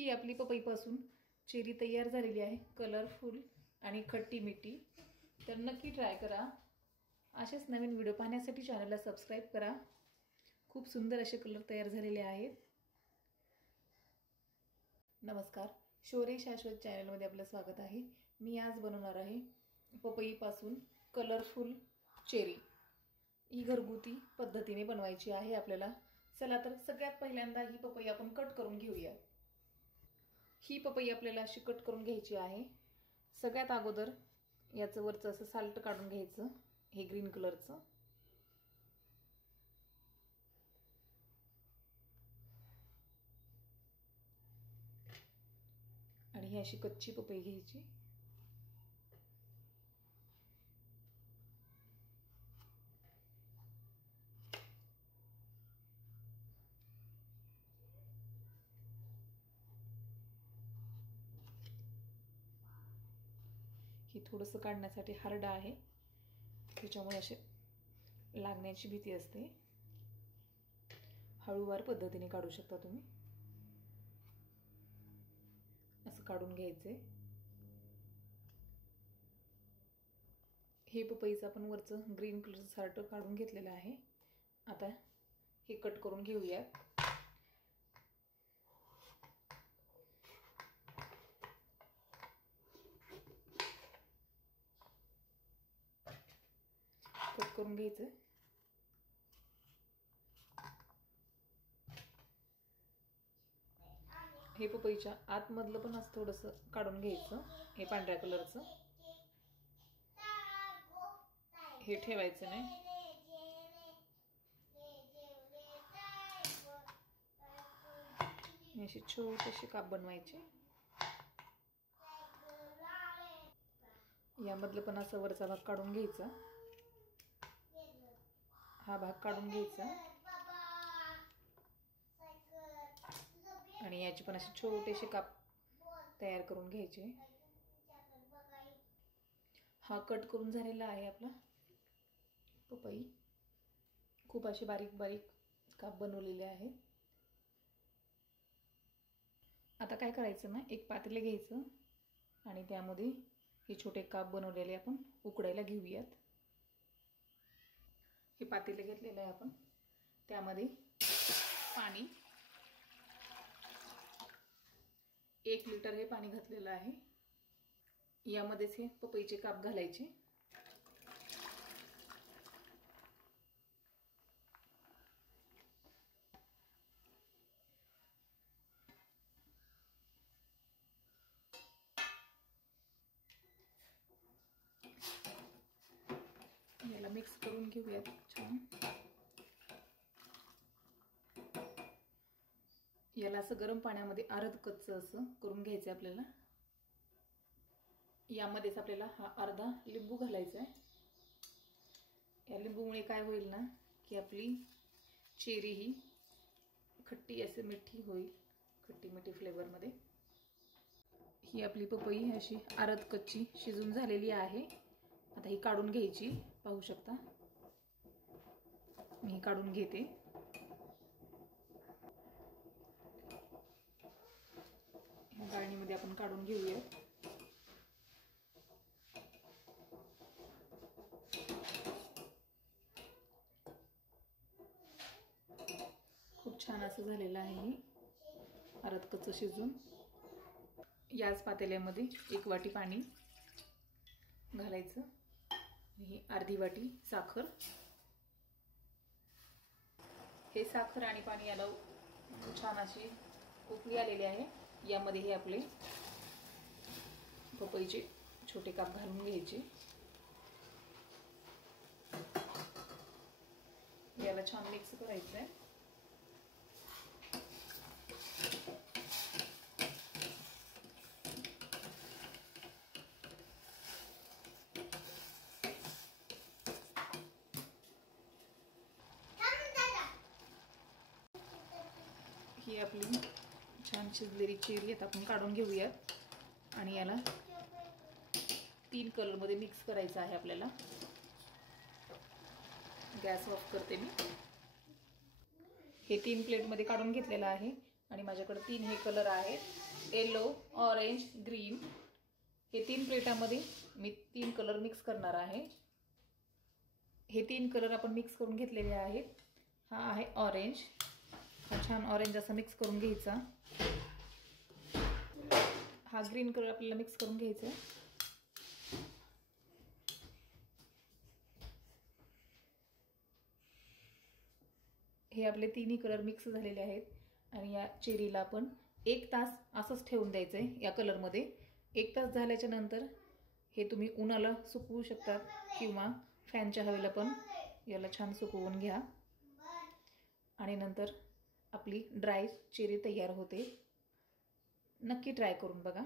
ही आपली पपईपासून चेरी तयार झालेली आहे, कलरफुल आणि खट्टी मिठी। तर नक्की ट्राय करा। असेच नवीन व्हिडिओ पाहण्यासाठी चॅनलला सबस्क्राइब करा। खूप सुंदर असे कलर तयार झालेले आहेत। नमस्कार, शौर्य शाश्वत चॅनलमध्ये आपलं स्वागत आहे। मी आज बनवणार आहे पपईपासून कलरफुल चेरी। ही घरगुती पद्धतीने बनवायची आहे आपल्याला। चला तर सगळ्यात पहिल्यांदा ही पपई आपण कट करून घेऊया। ही पपई आपल्याला अशी कट करून घ्यायची आहे। सगळ्यात अगोदर याचं वरचं असं साल्ट काढून घ्यायचं, हे ग्रीन कलरचं। आणि ही अशी कच्ची पपई घ्यायची। ही थोडंसं काढण्यासाठी हार्ड आहे, त्याच्यामुळे असे लागण्याची भीती असते। हळूवार पद्धतीने काढू शकता तुम्ही। असं काढून घ्यायचे। हे पपईचं आपण वरचं ग्रीन कलरचं साल्ट काढून घेतलेलं आहे। आता हे कट करून घेऊयात। कट करून घ्यायचं। हे पपईच्या आतमधलं पण असं थोडंसं काढून घ्यायचं, हे पांढऱ्या कलरचं। हे ठेवायचं नाही। असे छोटेसे काप बनवायचे। यामधलं पण असं वरचा भाग काढून घ्यायचा, हा भाग काढून घ्यायचा। आणि याचे पण असे छोटेसे काप तयार करून घ्यायचे। हा कट करून झालेला आहे आपला पपई। खूप असे बारीक बारीक काप बनवलेले आहेत। आता काय करायचं ना, एक पातेले घ्यायचं आणि त्यामध्ये हे छोटे काप बनवलेले आपण उकडायला घेऊयात। हे पातेले घेतलेलं आहे आपण, त्यामध्ये पाणी 1 लिटर हे पाणी घातलेलं आहे। यामध्येच हे पपईचे काप घालायचे। याला मिक्स करून घेऊयात छान। याला असं गरम पाण्यामध्ये अर्ध कच्चं असं करून घ्यायचं आपल्याला। यामध्येच आपल्याला हा अर्धा लिंबू घालायचा आहे। या लिंबूमुळे काय होईल ना, की आपली चेरी ही खट्टी असे मिठी होईल, खट्टी मिठी फ्लेवरमध्ये। ही आपली पपई अशी अर्ध कच्ची शिजून झालेली आहे। आता ही काढून घ्यायची, पाहू शकता मी काढून घेते। गाळणीमध्ये आपण काढून घेऊया। खूप छान असं झालेलं आहे हे अर्ध कच्चं शिजून। याच पातेल्यामध्ये 1 वाटी पाणी घालायचं, ही अर्धी वाटी साखर। हे साखर आणि पाणी याला छान अशी उकळी आलेली आहे। यामध्ये हे आपले पपईचे छोटे काप घालून घ्यायचे। याला छान मिक्स करायचं आहे। ही आपली छान शिजलेली चेरी आता आपण काढून घेऊयात आणि याला 3 कलरमध्ये मिक्स करायचं आहे आपल्याला। गॅस ऑफ करते मी। हे 3 प्लेटमध्ये काढून घेतलेलं आहे आणि माझ्याकडे 3 हे कलर आहेत। येलो, ऑरेंज, ग्रीन हे 3 प्लेटामध्ये मी 3 कलर मिक्स करणार आहे. हे 3 कलर आपण मिक्स करून घेतलेले आहेत. हा आहे ऑरेंज. हा छान ऑरेंज असा मिक्स करून घ्यायचा. हा ग्रीन कलर आपल्याला मिक्स करून घ्यायचा आहे. हे आपले तिन्ही कलर मिक्स झालेले आहेत आणि या चेरीला आपण 1 तास असंच ठेवून द्यायचं आहे या कलरमध्ये. 1 तास झाल्याच्या नंतर हे तुम्ही उन्हाला सुकवू शकतात किंवा फॅनच्या हवेला पण याला छान सुकवून घ्या आणि नंतर आपली ड्राय चेरी तयार होते. नक्की ट्राय करून बघा.